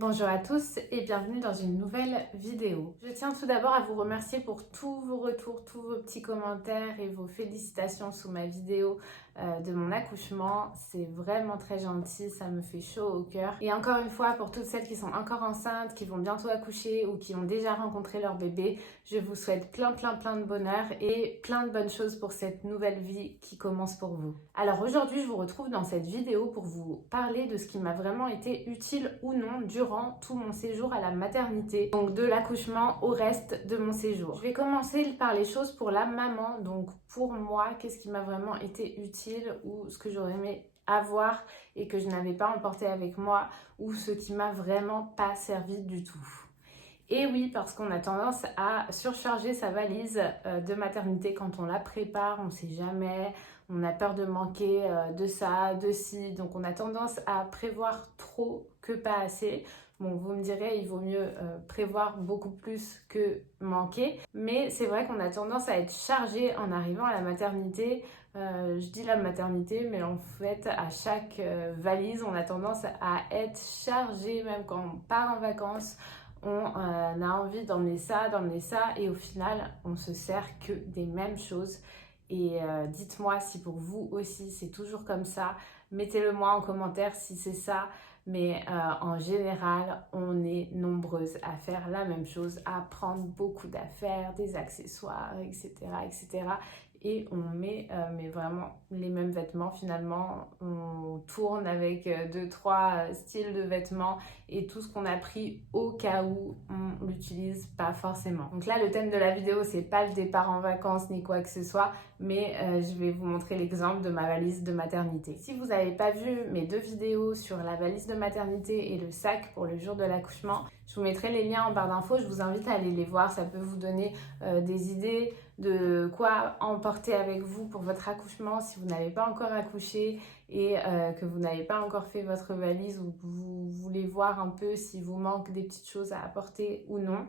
Bonjour à tous et bienvenue dans une nouvelle vidéo. Je tiens tout d'abord à vous remercier pour tous vos retours, tous vos petits commentaires et vos félicitations sous ma vidéo de mon accouchement. C'est vraiment très gentil, ça me fait chaud au cœur. Et encore une fois, pour toutes celles qui sont encore enceintes, qui vont bientôt accoucher ou qui ont déjà rencontré leur bébé, je vous souhaite plein de bonheur et plein de bonnes choses pour cette nouvelle vie qui commence pour vous. Alors aujourd'hui, je vous retrouve dans cette vidéo pour vous parler de ce qui m'a vraiment été utile ou non durant tout mon séjour à la maternité, donc de l'accouchement au reste de mon séjour. Je vais commencer par les choses pour la maman, donc pour moi, qu'est-ce qui m'a vraiment été utile ou ce que j'aurais aimé avoir et que je n'avais pas emporté avec moi ou ce qui m'a vraiment pas servi du tout. Et oui, parce qu'on a tendance à surcharger sa valise de maternité quand on la prépare, on ne sait jamais, on a peur de manquer de ça, de ci, donc on a tendance à prévoir trop que pas assez. Bon, vous me direz, il vaut mieux prévoir beaucoup plus que manquer, mais c'est vrai qu'on a tendance à être chargé en arrivant à la maternité. Je dis la maternité, mais en fait, à chaque valise, on a tendance à être chargé, même quand on part en vacances. On a envie d'emmener ça, et au final, on se sert que des mêmes choses. Et dites-moi si pour vous aussi c'est toujours comme ça. Mettez-le moi en commentaire si c'est ça. Mais en général, on est nombreuses à faire la même chose, à prendre beaucoup d'affaires, des accessoires, etc., etc. Et on met mais vraiment les mêmes vêtements finalement. On tourne avec 2-3 styles de vêtements et tout ce qu'on a pris au cas où on l'utilise pas forcément. Donc là, le thème de la vidéo, c'est pas le départ en vacances ni quoi que ce soit, mais je vais vous montrer l'exemple de ma valise de maternité. Si vous n'avez pas vu mes 2 vidéos sur la valise de maternité et le sac pour le jour de l'accouchement, je vous mettrai les liens en barre d'infos, je vous invite à aller les voir, ça peut vous donner des idées de quoi emporter avec vous pour votre accouchement si vous n'avez pas encore accouché et que vous n'avez pas encore fait votre valise ou que vous voulez voir un peu s'il vous manque des petites choses à apporter ou non.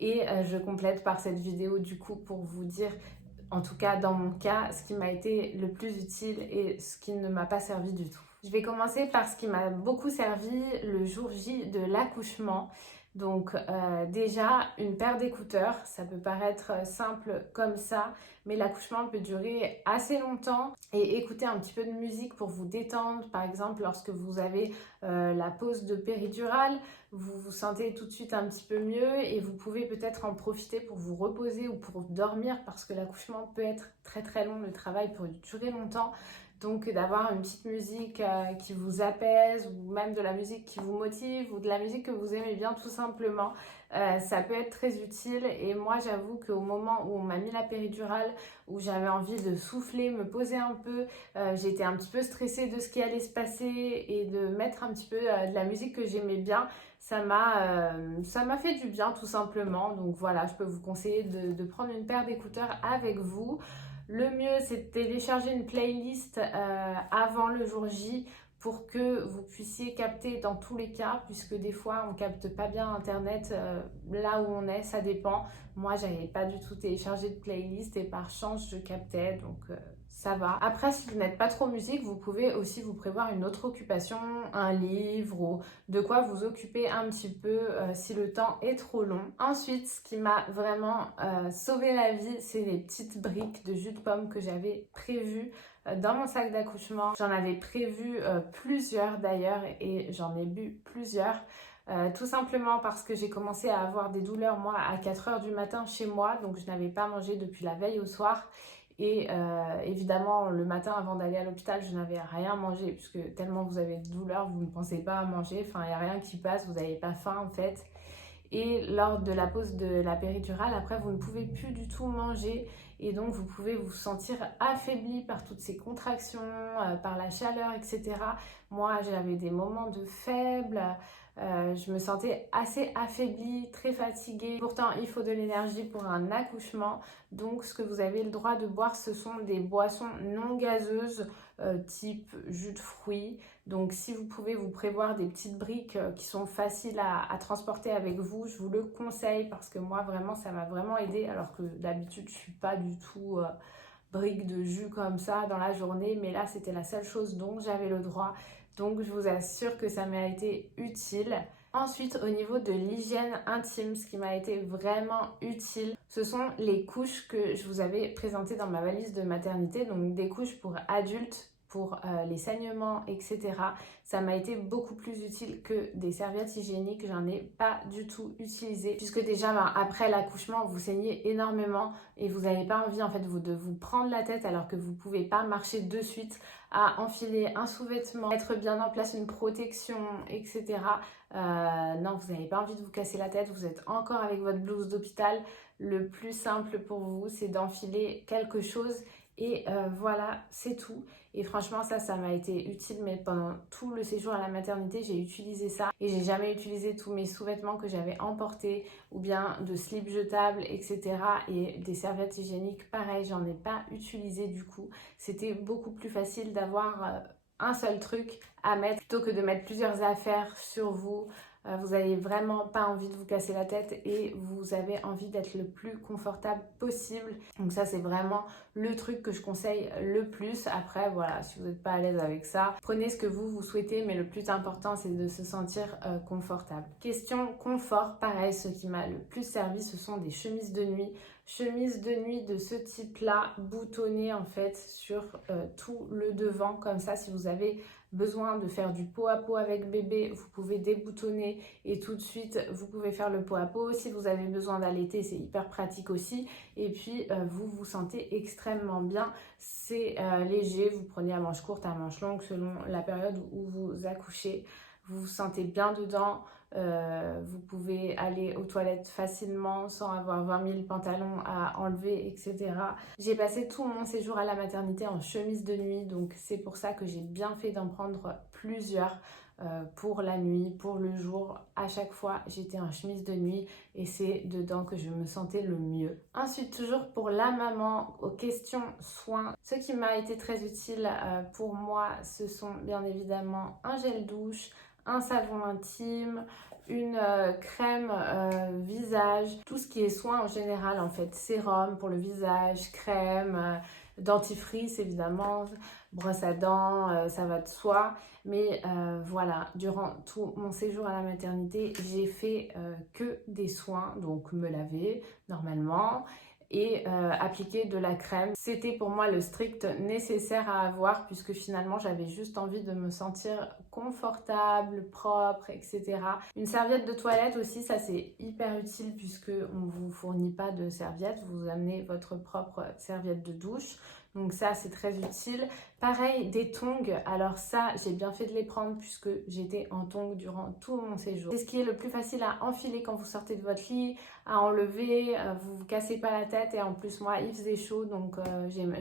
Et je complète par cette vidéo du coup pour vous dire, en tout cas dans mon cas, ce qui m'a été le plus utile et ce qui ne m'a pas servi du tout. Je vais commencer par ce qui m'a beaucoup servi le jour J de l'accouchement. Donc déjà, une paire d'écouteurs, ça peut paraître simple comme ça, mais l'accouchement peut durer assez longtemps et écouter un petit peu de musique pour vous détendre. Par exemple, lorsque vous avez la pause de péridurale, vous vous sentez tout de suite un petit peu mieux et vous pouvez peut-être en profiter pour vous reposer ou pour dormir parce que l'accouchement peut être très long, le travail peut durer longtemps. Donc d'avoir une petite musique qui vous apaise ou même de la musique qui vous motive ou de la musique que vous aimez bien tout simplement, ça peut être très utile. Et moi j'avoue qu'au moment où on m'a mis la péridurale, où j'avais envie de souffler, me poser un peu, j'étais un petit peu stressée de ce qui allait se passer et de mettre un petit peu de la musique que j'aimais bien. Ça m'a fait du bien tout simplement. Donc voilà, je peux vous conseiller de prendre une paire d'écouteurs avec vous. Le mieux, c'est de télécharger une playlist avant le jour J pour que vous puissiez capter dans tous les cas, puisque des fois, on capte pas bien Internet là où on est, ça dépend. Moi, j'avais pas du tout téléchargé de playlist et par chance, je captais, donc ça va. Après, si vous n'êtes pas trop musique, vous pouvez aussi vous prévoir une autre occupation, un livre ou de quoi vous occuper un petit peu si le temps est trop long. Ensuite, ce qui m'a vraiment sauvé la vie, c'est les petites briques de jus de pomme que j'avais prévues dans mon sac d'accouchement. J'en avais prévu plusieurs d'ailleurs et j'en ai bu plusieurs. Tout simplement parce que j'ai commencé à avoir des douleurs moi à 4h du matin chez moi, donc je n'avais pas mangé depuis la veille au soir. Et évidemment, le matin avant d'aller à l'hôpital, je n'avais rien mangé puisque tellement vous avez de douleur, vous ne pensez pas à manger. Enfin, il n'y a rien qui passe, vous n'avez pas faim en fait. Et lors de la pause de la péridurale, après, vous ne pouvez plus du tout manger. Et donc, vous pouvez vous sentir affaibli par toutes ces contractions, par la chaleur, etc. Moi, j'avais des moments de faible. Je me sentais assez affaiblie, très fatiguée. Pourtant, il faut de l'énergie pour un accouchement. Donc, ce que vous avez le droit de boire, ce sont des boissons non gazeuses, type jus de fruits. Donc, si vous pouvez vous prévoir des petites briques qui sont faciles à transporter avec vous, je vous le conseille parce que moi, vraiment, ça m'a vraiment aidé. Alors que d'habitude, je suis pas du tout brique de jus comme ça dans la journée. Mais là, c'était la seule chose dont j'avais le droit. Donc, je vous assure que ça m'a été utile. Ensuite, au niveau de l'hygiène intime, ce qui m'a été vraiment utile, ce sont les couches que je vous avais présentées dans ma valise de maternité, donc des couches pour adultes, pour les saignements, etc. Ça m'a été beaucoup plus utile que des serviettes hygiéniques. J'en ai pas du tout utilisé puisque déjà après l'accouchement, vous saignez énormément et vous n'avez pas envie en fait de vous prendre la tête alors que vous pouvez pas marcher de suite à enfiler un sous-vêtement, mettre bien en place une protection, etc. Non, vous n'avez pas envie de vous casser la tête, vous êtes encore avec votre blouse d'hôpital. Le plus simple pour vous, c'est d'enfiler quelque chose et voilà, c'est tout. Et franchement, ça m'a été utile, mais pendant tout le séjour à la maternité, j'ai utilisé ça et j'ai jamais utilisé tous mes sous-vêtements que j'avais emportés ou bien de slips jetables, etc. Et des serviettes hygiéniques, pareil, j'en ai pas utilisé du coup. C'était beaucoup plus facile d'avoir un seul truc à mettre plutôt que de mettre plusieurs affaires sur vous. Vous n'avez vraiment pas envie de vous casser la tête et vous avez envie d'être le plus confortable possible. Donc ça, c'est vraiment le truc que je conseille le plus. Après, voilà, si vous n'êtes pas à l'aise avec ça, prenez ce que vous souhaitez, mais le plus important, c'est de se sentir confortable. Question confort, pareil, ce qui m'a le plus servi, ce sont des chemises de nuit. Chemise de nuit de ce type-là, boutonnées en fait sur tout le devant, comme ça, si vous avez besoin de faire du pot à pot avec bébé, vous pouvez déboutonner et tout de suite vous pouvez faire le pot à pot. Si vous avez besoin d'allaiter, c'est hyper pratique aussi. Et puis vous vous sentez extrêmement bien, c'est léger, vous prenez à manches courtes, à manches longues selon la période où vous accouchez. Vous vous sentez bien dedans, vous pouvez aller aux toilettes facilement sans avoir 20 000 pantalons à enlever, etc. J'ai passé tout mon séjour à la maternité en chemise de nuit, donc c'est pour ça que j'ai bien fait d'en prendre plusieurs pour la nuit, pour le jour. À chaque fois, j'étais en chemise de nuit et c'est dedans que je me sentais le mieux. Ensuite, toujours pour la maman, aux questions soins, ce qui m'a été très utile pour moi, ce sont bien évidemment un gel douche, un savon intime, une crème visage, tout ce qui est soin en général en fait, sérum pour le visage, crème, dentifrice évidemment, brosse à dents, ça va de soi. Mais voilà, durant tout mon séjour à la maternité, j'ai fait que des soins, donc me laver normalement et appliquer de la crème. C'était pour moi le strict nécessaire à avoir puisque finalement j'avais juste envie de me sentir confortable, propre, etc. Une serviette de toilette aussi, ça c'est hyper utile puisque on ne vous fournit pas de serviette, vous amenez votre propre serviette de douche. Donc ça, c'est très utile. Pareil, des tongs. Alors ça, j'ai bien fait de les prendre puisque j'étais en tongs durant tout mon séjour. C'est ce qui est le plus facile à enfiler quand vous sortez de votre lit, à enlever. Vous vous cassez pas la tête. Et en plus, moi, il faisait chaud. Donc,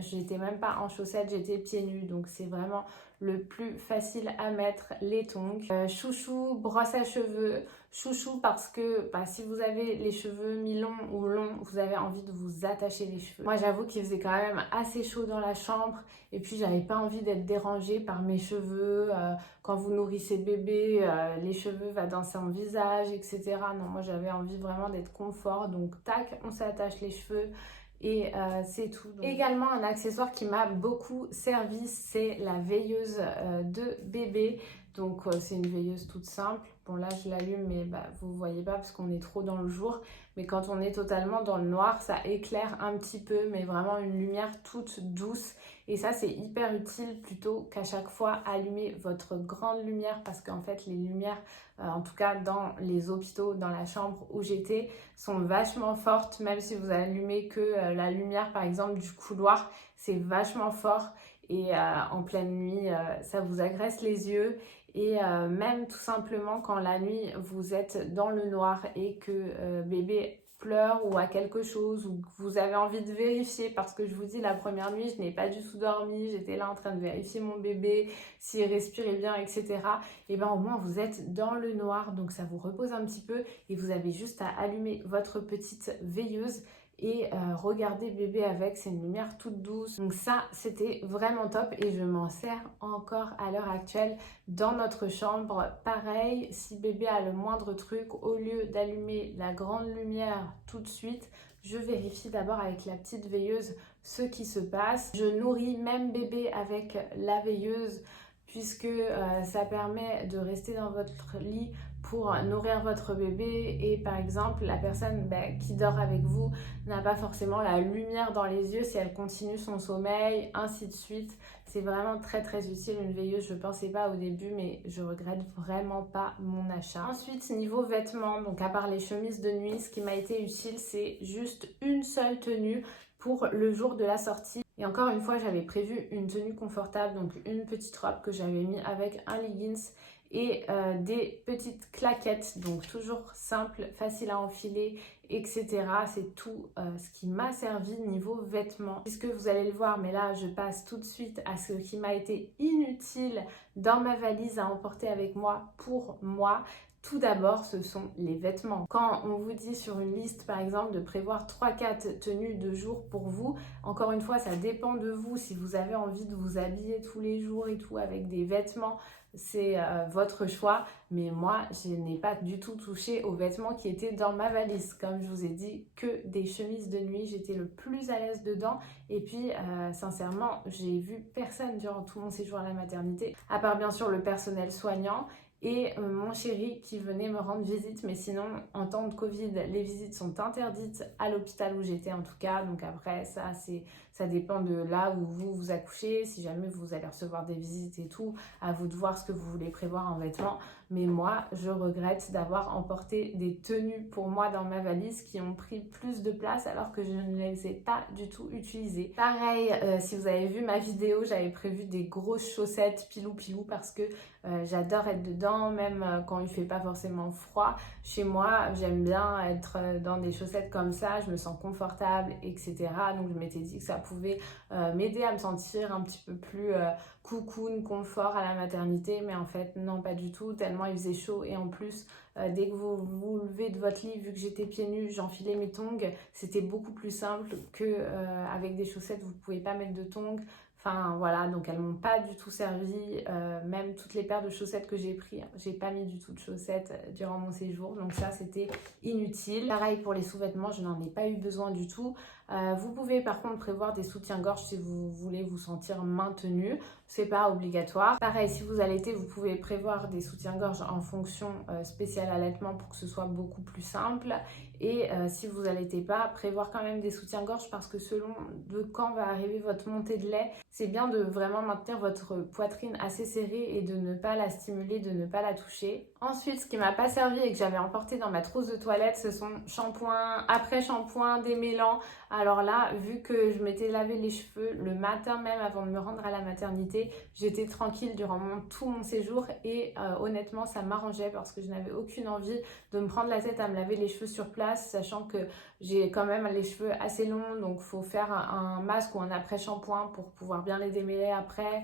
j'étais même pas en chaussettes, j'étais pieds nus. Donc, c'est vraiment le plus facile à mettre, les tongs. Chouchou, brosse à cheveux. Chouchou parce que si vous avez les cheveux mi-longs ou longs, vous avez envie de vous attacher les cheveux. Moi, j'avoue qu'il faisait quand même assez chaud dans la chambre et puis j'avais pas envie d'être dérangée par mes cheveux. Quand vous nourrissez bébé, les cheveux va dans son visage, etc. Non, moi j'avais envie vraiment d'être confort. Donc tac, on s'attache les cheveux. Et c'est tout. Donc, également, un accessoire qui m'a beaucoup servi, c'est la veilleuse de bébé. Donc, c'est une veilleuse toute simple. Bon, là, je l'allume, mais vous ne voyez pas parce qu'on est trop dans le jour. Mais quand on est totalement dans le noir, ça éclaire un petit peu, mais vraiment une lumière toute douce. Et ça, c'est hyper utile plutôt qu'à chaque fois allumer votre grande lumière parce qu'en fait, les lumières, en tout cas dans les hôpitaux, dans la chambre où j'étais, sont vachement fortes. Même si vous allumez que la lumière, par exemple, du couloir, c'est vachement fort. Et en pleine nuit, ça vous agresse les yeux. Et même tout simplement quand la nuit, vous êtes dans le noir et que bébé pleure ou a quelque chose ou que vous avez envie de vérifier parce que je vous dis la première nuit je n'ai pas du tout dormi, j'étais là en train de vérifier mon bébé s'il respirait bien, etc. et bien au moins vous êtes dans le noir donc ça vous repose un petit peu et vous avez juste à allumer votre petite veilleuse et regarder bébé avec, c'est une lumière toute douce. Donc ça, c'était vraiment top et je m'en sers encore à l'heure actuelle dans notre chambre. Pareil, si bébé a le moindre truc, au lieu d'allumer la grande lumière tout de suite, je vérifie d'abord avec la petite veilleuse ce qui se passe. Je nourris même bébé avec la veilleuse puisque ça permet de rester dans votre lit pour nourrir votre bébé et par exemple la personne qui dort avec vous n'a pas forcément la lumière dans les yeux si elle continue son sommeil, ainsi de suite. C'est vraiment très très utile une veilleuse, je pensais pas au début mais je regrette vraiment pas mon achat. Ensuite niveau vêtements, donc à part les chemises de nuit, ce qui m'a été utile c'est juste une seule tenue pour le jour de la sortie. Et encore une fois, j'avais prévu une tenue confortable, donc une petite robe que j'avais mis avec un leggings et des petites claquettes, donc toujours simple, facile à enfiler, etc. C'est tout ce qui m'a servi niveau vêtements. Puisque vous allez le voir, mais là je passe tout de suite à ce qui m'a été inutile dans ma valise à emporter avec moi pour moi. Tout d'abord, ce sont les vêtements. Quand on vous dit sur une liste, par exemple, de prévoir 3-4 tenues de jour pour vous, encore une fois, ça dépend de vous. Si vous avez envie de vous habiller tous les jours et tout avec des vêtements, c'est votre choix. Mais moi, je n'ai pas du tout touché aux vêtements qui étaient dans ma valise. Comme je vous ai dit, que des chemises de nuit. J'étais le plus à l'aise dedans. Et puis, sincèrement, j'ai vu personne durant tout mon séjour à la maternité, à part bien sûr le personnel soignant et mon chéri qui venait me rendre visite, mais sinon en temps de Covid les visites sont interdites à l'hôpital où j'étais en tout cas. Donc après ça dépend de là où vous accouchez, si jamais vous allez recevoir des visites et tout, à vous de voir ce que vous voulez prévoir en vêtements. Mais moi je regrette d'avoir emporté des tenues pour moi dans ma valise qui ont pris plus de place alors que je ne les ai pas du tout utilisées. Pareil, si vous avez vu ma vidéo, j'avais prévu des grosses chaussettes pilou pilou parce que j'adore être dedans, même quand il fait pas forcément froid. Chez moi, j'aime bien être dans des chaussettes comme ça, je me sens confortable, etc. Donc je m'étais dit que ça pouvait m'aider à me sentir un petit peu plus cocoon, confort à la maternité, mais en fait non, pas du tout, tellement il faisait chaud. Et en plus, dès que vous vous levez de votre lit, vu que j'étais pieds nus, j'enfilais mes tongs, c'était beaucoup plus simple que avec des chaussettes, vous pouvez pas mettre de tongs. Enfin voilà, donc elles m'ont pas du tout servi, même toutes les paires de chaussettes que j'ai pris, j'ai pas mis du tout de chaussettes durant mon séjour, donc ça c'était inutile. Pareil pour les sous-vêtements, je n'en ai pas eu besoin du tout. Vous pouvez par contre prévoir des soutiens-gorge si vous voulez vous sentir maintenu, c'est pas obligatoire. Pareil, si vous allaitez, vous pouvez prévoir des soutiens-gorge en fonction spéciale allaitement pour que ce soit beaucoup plus simple. Et si vous allaitez pas, prévoir quand même des soutiens-gorge parce que selon de quand va arriver votre montée de lait, c'est bien de vraiment maintenir votre poitrine assez serrée et de ne pas la stimuler, de ne pas la toucher. Ensuite, ce qui m'a pas servi et que j'avais emporté dans ma trousse de toilette, ce sont shampoing, après-shampoing, démêlants. Alors là, vu que je m'étais lavé les cheveux le matin même avant de me rendre à la maternité, j'étais tranquille durant tout mon séjour et honnêtement, ça m'arrangeait parce que je n'avais aucune envie de me prendre la tête à me laver les cheveux sur place, sachant que j'ai quand même les cheveux assez longs, donc il faut faire un masque ou un après-shampoing pour pouvoir bien les démêler après.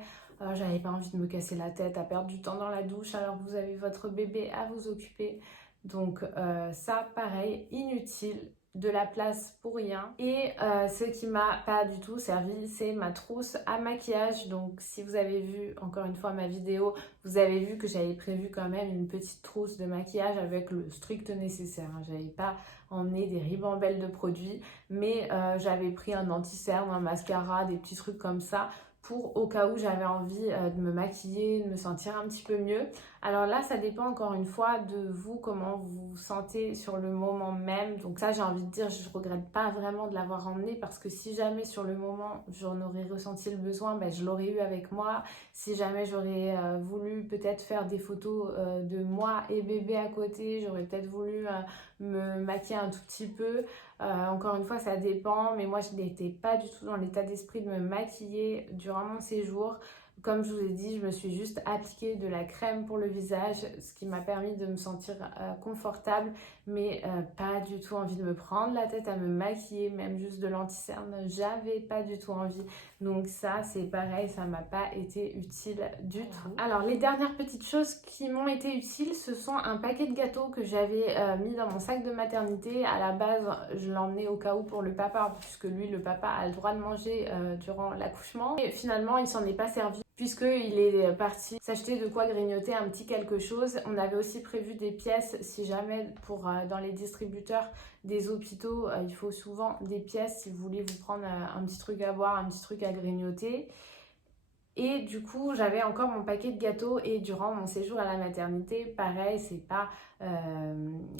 J'avais pas envie de me casser la tête, à perdre du temps dans la douche alors que vous avez votre bébé à vous occuper. Donc ça, pareil, inutile, de la place pour rien. Et ce qui m'a pas du tout servi, c'est ma trousse à maquillage. Donc si vous avez vu encore une fois ma vidéo, vous avez vu que j'avais prévu quand même une petite trousse de maquillage avec le strict nécessaire. J'avais pas emmené des ribambelles de produits, mais j'avais pris un anti-cerne, un mascara, des petits trucs comme ça pour au cas où j'avais envie de me maquiller, de me sentir un petit peu mieux. Alors là, ça dépend encore une fois de vous, comment vous vous sentez sur le moment même. Donc ça, j'ai envie de dire, je regrette pas vraiment de l'avoir emmené parce que si jamais sur le moment, j'en aurais ressenti le besoin, je l'aurais eu avec moi. Si jamais j'aurais voulu peut-être faire des photos de moi et bébé à côté, j'aurais peut-être voulu me maquiller un tout petit peu. Encore une fois, ça dépend, mais moi, je n'étais pas du tout dans l'état d'esprit de me maquiller durant mon séjour. Comme je vous ai dit, je me suis juste appliqué de la crème pour le visage, ce qui m'a permis de me sentir confortable, mais pas du tout envie de me prendre la tête à me maquiller, même juste de l'anti-cerne, j'avais pas du tout envie. Donc ça, c'est pareil, ça m'a pas été utile du tout. Alors, les dernières petites choses qui m'ont été utiles, ce sont un paquet de gâteaux que j'avais mis dans mon sac de maternité. À la base, je l'emmenais au cas où pour le papa, puisque lui, le papa, a le droit de manger durant l'accouchement. Et finalement, il s'en est pas servi, puisqu'il est parti s'acheter de quoi grignoter un petit quelque chose. On avait aussi prévu des pièces, si jamais pour dans les distributeurs des hôpitaux, il faut souvent des pièces si vous voulez vous prendre un petit truc à boire, un petit truc à grignoter. Et du coup, j'avais encore mon paquet de gâteaux et durant mon séjour à la maternité, pareil, c'est pas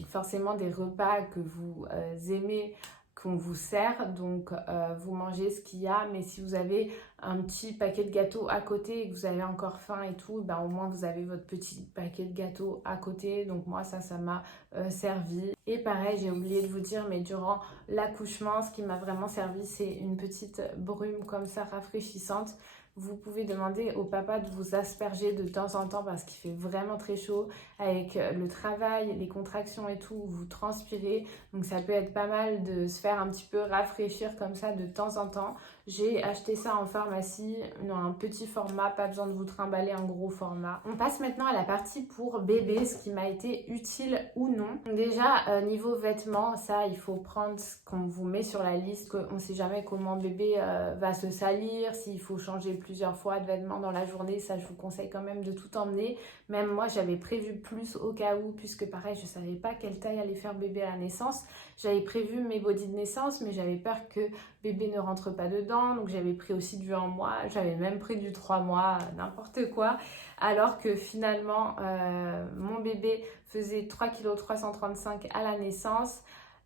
forcément des repas que vous aimez qu'on vous sert, donc vous mangez ce qu'il y a, mais si vous avez un petit paquet de gâteaux à côté et que vous avez encore faim et tout, ben au moins vous avez votre petit paquet de gâteaux à côté, donc moi ça m'a servi. Et pareil, j'ai oublié de vous dire, mais durant l'accouchement, ce qui m'a vraiment servi, c'est une petite brume comme ça rafraîchissante. Vous pouvez demander au papa de vous asperger de temps en temps parce qu'il fait vraiment très chaud. Avec le travail, les contractions et tout, vous transpirez. Donc ça peut être pas mal de se faire un petit peu rafraîchir comme ça de temps en temps. J'ai acheté ça en pharmacie, dans un petit format, pas besoin de vous trimballer un gros format. On passe maintenant à la partie pour bébé, ce qui m'a été utile ou non. Déjà, niveau vêtements, ça, il faut prendre ce qu'on vous met sur la liste. On ne sait jamais comment bébé va se salir, s'il faut changer plusieurs fois de vêtements dans la journée. Ça, je vous conseille quand même de tout emmener. Même moi, j'avais prévu plus au cas où, puisque pareil, je ne savais pas quelle taille allait faire bébé à la naissance. J'avais prévu mes bodys de naissance, mais j'avais peur que bébé ne rentre pas dedans. Donc j'avais pris aussi du 1 mois, j'avais même pris du 3 mois, n'importe quoi. Alors que finalement, mon bébé faisait 3,335 kg à la naissance.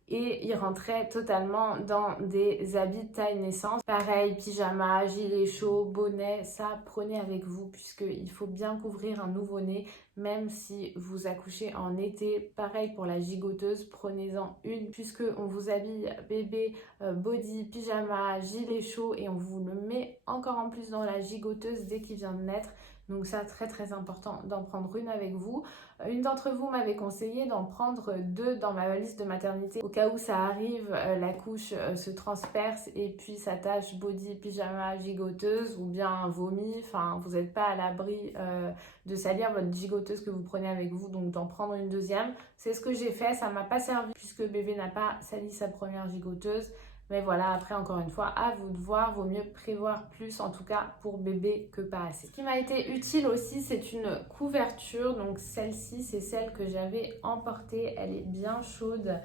Et il rentrait totalement dans des habits de taille naissance. Pareil, pyjama, gilet chaud, bonnet, ça prenez avec vous puisqu'il faut bien couvrir un nouveau-né même si vous accouchez en été. Pareil pour la gigoteuse, prenez-en une puisque on vous habille bébé, body, pyjama, gilet chaud et on vous le met encore en plus dans la gigoteuse dès qu'il vient de naître. Donc ça, très important d'en prendre une avec vous. Une d'entre vous m'avait conseillé d'en prendre 2 dans ma valise de maternité. Au cas où ça arrive, la couche se transperce et puis s'attache body, pyjama, gigoteuse ou bien vomi. Enfin, vous n'êtes pas à l'abri de salir votre gigoteuse que vous prenez avec vous. Donc d'en prendre une deuxième. C'est ce que j'ai fait. Ça m'a pas servi puisque bébé n'a pas sali sa première gigoteuse. Mais voilà, après, encore une fois, à vous de voir, vaut mieux prévoir plus, en tout cas pour bébé, que pas assez. Ce qui m'a été utile aussi, c'est une couverture. Donc celle-ci, c'est celle que j'avais emportée. Elle est bien chaude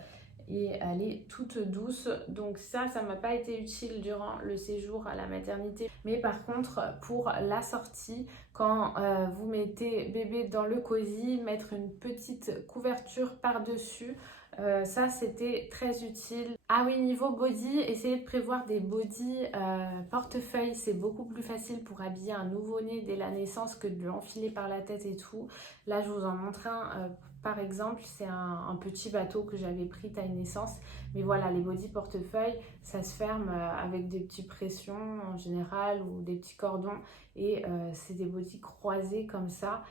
et elle est toute douce. Donc ça m'a pas été utile durant le séjour à la maternité. Mais par contre, pour la sortie, quand vous mettez bébé dans le cosy, mettre une petite couverture par-dessus, ça c'était très utile. Ah oui, niveau body, essayez de prévoir des body portefeuille. C'est beaucoup plus facile pour habiller un nouveau-né dès la naissance que de l'enfiler par la tête et tout. Là, je vous en montre un. Par exemple, c'est un petit bateau que j'avais pris taille naissance. Mais voilà, les body portefeuilles, ça se ferme avec des petits pressions en général ou des petits cordons. Et c'est des body croisés comme ça.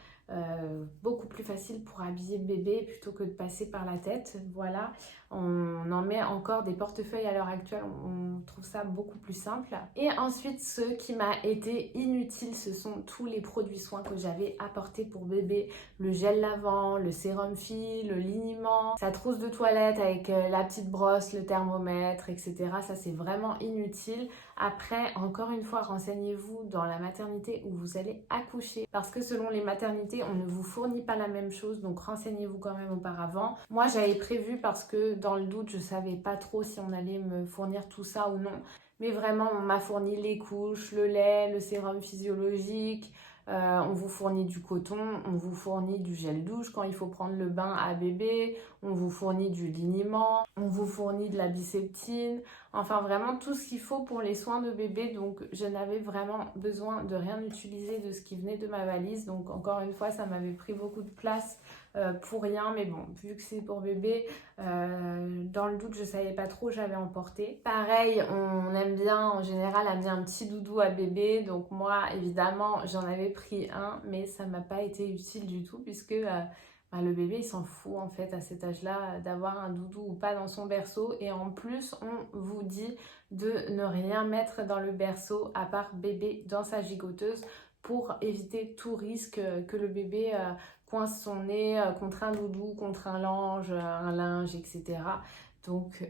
Beaucoup plus facile pour habiller bébé plutôt que de passer par la tête. Voilà, on en met encore des portefeuilles à l'heure actuelle, on trouve ça beaucoup plus simple. Et ensuite, ce qui m'a été inutile, ce sont tous les produits soins que j'avais apportés pour bébé. Le gel lavant, le sérum fille, le liniment, sa trousse de toilette avec la petite brosse, le thermomètre, etc. Ça, c'est vraiment inutile. Après, encore une fois, renseignez-vous dans la maternité où vous allez accoucher parce que selon les maternités, on ne vous fournit pas la même chose, donc renseignez-vous quand même auparavant. Moi, j'avais prévu parce que dans le doute, je savais pas trop si on allait me fournir tout ça ou non. Mais vraiment, on m'a fourni les couches, le lait, le sérum physiologique. On vous fournit du coton, on vous fournit du gel douche quand il faut prendre le bain à bébé, on vous fournit du liniment, on vous fournit de la biseptine, enfin vraiment tout ce qu'il faut pour les soins de bébé. Donc je n'avais vraiment besoin de rien utiliser de ce qui venait de ma valise. Donc encore une fois, ça m'avait pris beaucoup de place pour rien, mais bon, vu que c'est pour bébé, dans le doute, je savais pas trop, j'avais emporté. Pareil, on aime bien en général amener un petit doudou à bébé, donc moi évidemment j'en avais pris un, mais ça m'a pas été utile du tout puisque le bébé il s'en fout en fait à cet âge-là d'avoir un doudou ou pas dans son berceau, et en plus on vous dit de ne rien mettre dans le berceau à part bébé dans sa gigoteuse pour éviter tout risque que le bébé coince son nez contre un doudou, contre un linge, etc. Donc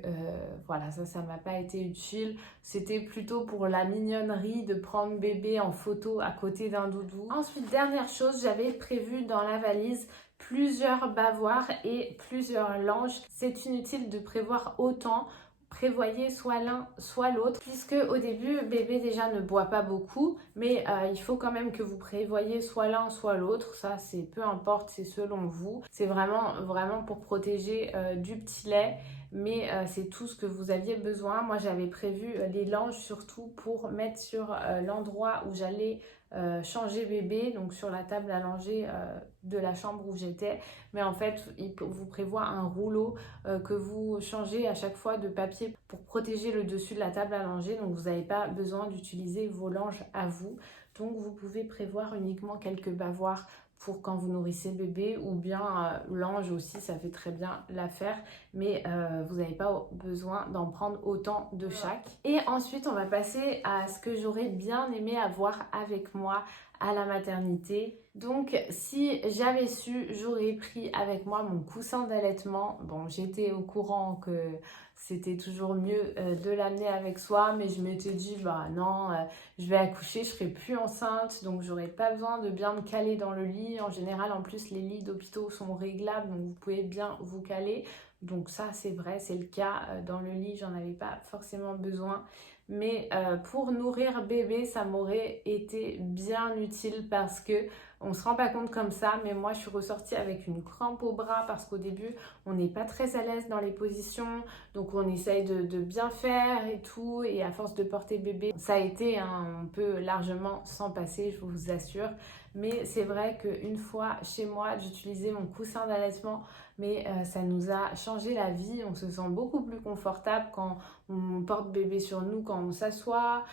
voilà, ça m'a pas été utile. C'était plutôt pour la mignonnerie de prendre bébé en photo à côté d'un doudou. Ensuite, dernière chose, j'avais prévu dans la valise plusieurs bavoirs et plusieurs langes. C'est inutile de prévoir autant prévoyez soit l'un soit l'autre, puisque au début bébé déjà ne boit pas beaucoup, mais il faut quand même que vous prévoyez soit l'un soit l'autre. Ça c'est peu importe, c'est selon vous, c'est vraiment pour protéger du petit lait, mais c'est tout ce que vous aviez besoin. Moi j'avais prévu les langes surtout pour mettre sur l'endroit où j'allais changer bébé, donc sur la table à langer de la chambre où j'étais. Mais en fait il vous prévoit un rouleau que vous changez à chaque fois de papier pour protéger le dessus de la table à langer, donc vous n'avez pas besoin d'utiliser vos langes à vous. Donc vous pouvez prévoir uniquement quelques bavoirs pour quand vous nourrissez bébé, ou bien l'ange aussi, ça fait très bien l'affaire, mais vous n'avez pas besoin d'en prendre autant de chaque. Et ensuite on va passer à ce que j'aurais bien aimé avoir avec moi à la maternité. Donc si j'avais su, j'aurais pris avec moi mon coussin d'allaitement. Bon, j'étais au courant que c'était toujours mieux de l'amener avec soi, mais je m'étais dit bah non, je vais accoucher, je serai plus enceinte, donc j'aurais pas besoin de bien me caler dans le lit. En général, en plus les lits d'hôpitaux sont réglables, donc vous pouvez bien vous caler. Donc ça c'est vrai, c'est le cas. Dans le lit j'en avais pas forcément besoin, mais pour nourrir bébé ça m'aurait été bien utile, parce que on se rend pas compte comme ça, mais moi je suis ressortie avec une crampe au bras, parce qu'au début on n'est pas très à l'aise dans les positions, donc on essaye de bien faire et tout, et à force de porter bébé ça a été on peut largement s'en passer, je vous assure. Mais c'est vrai qu'une fois chez moi j'utilisais mon coussin d'allaitement, mais ça nous a changé la vie. On se sent beaucoup plus confortable quand on porte bébé sur nous, quand on s'assoit,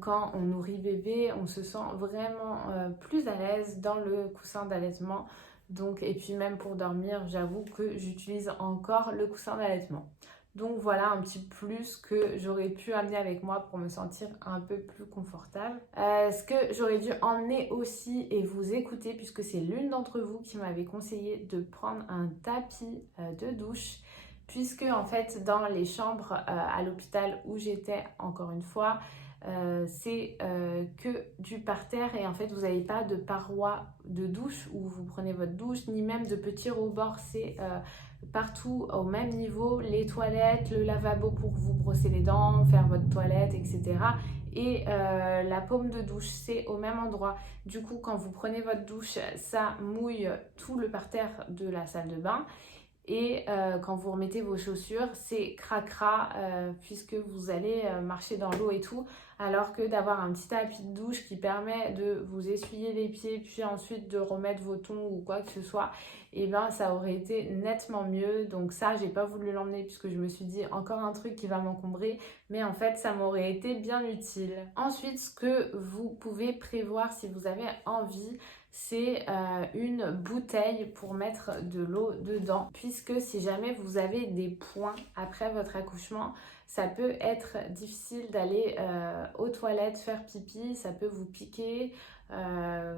quand on nourrit bébé, on se sent vraiment plus à l'aise dans le coussin d'allaitement. Donc, et puis même pour dormir, j'avoue que j'utilise encore le coussin d'allaitement. Donc voilà un petit plus que j'aurais pu amener avec moi pour me sentir un peu plus confortable. Ce que j'aurais dû emmener aussi et vous écouter, puisque c'est l'une d'entre vous qui m'avait conseillé de prendre un tapis de douche, puisque en fait dans les chambres à l'hôpital où j'étais, encore une fois, c'est que du parterre, et en fait vous n'avez pas de paroi de douche où vous prenez votre douche, ni même de petits rebords. C'est partout au même niveau, les toilettes, le lavabo pour vous brosser les dents, faire votre toilette, etc. Et la paume de douche, c'est au même endroit. Du coup, quand vous prenez votre douche, ça mouille tout le parterre de la salle de bain. Et quand vous remettez vos chaussures, c'est cracra puisque vous allez marcher dans l'eau et tout, alors que d'avoir un petit tapis de douche qui permet de vous essuyer les pieds puis ensuite de remettre vos tongs ou quoi que ce soit, et ben ça aurait été nettement mieux. Donc ça, j'ai pas voulu l'emmener puisque je me suis dit encore un truc qui va m'encombrer, mais en fait ça m'aurait été bien utile. Ensuite, ce que vous pouvez prévoir si vous avez envie, c'est une bouteille pour mettre de l'eau dedans, puisque si jamais vous avez des points après votre accouchement, ça peut être difficile d'aller aux toilettes faire pipi, ça peut vous piquer,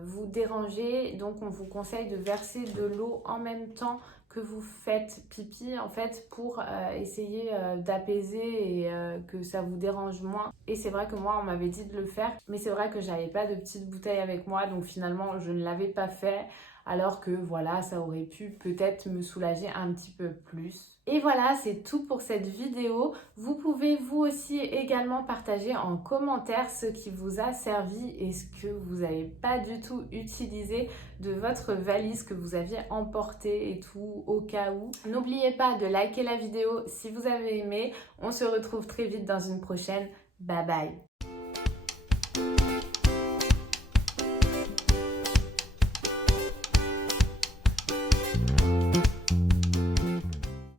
vous déranger. Donc on vous conseille de verser de l'eau en même temps que vous faites pipi, en fait, pour essayer d'apaiser et que ça vous dérange moins. Et c'est vrai que moi on m'avait dit de le faire, mais c'est vrai que j'avais pas de petite bouteille avec moi, donc finalement je ne l'avais pas fait, alors que voilà, ça aurait pu peut-être me soulager un petit peu plus. Et voilà, c'est tout pour cette vidéo. Vous pouvez vous aussi également partager en commentaire ce qui vous a servi et ce que vous n'avez pas du tout utilisé de votre valise que vous aviez emporté et tout au cas où. N'oubliez pas de liker la vidéo si vous avez aimé. On se retrouve très vite dans une prochaine. Bye bye.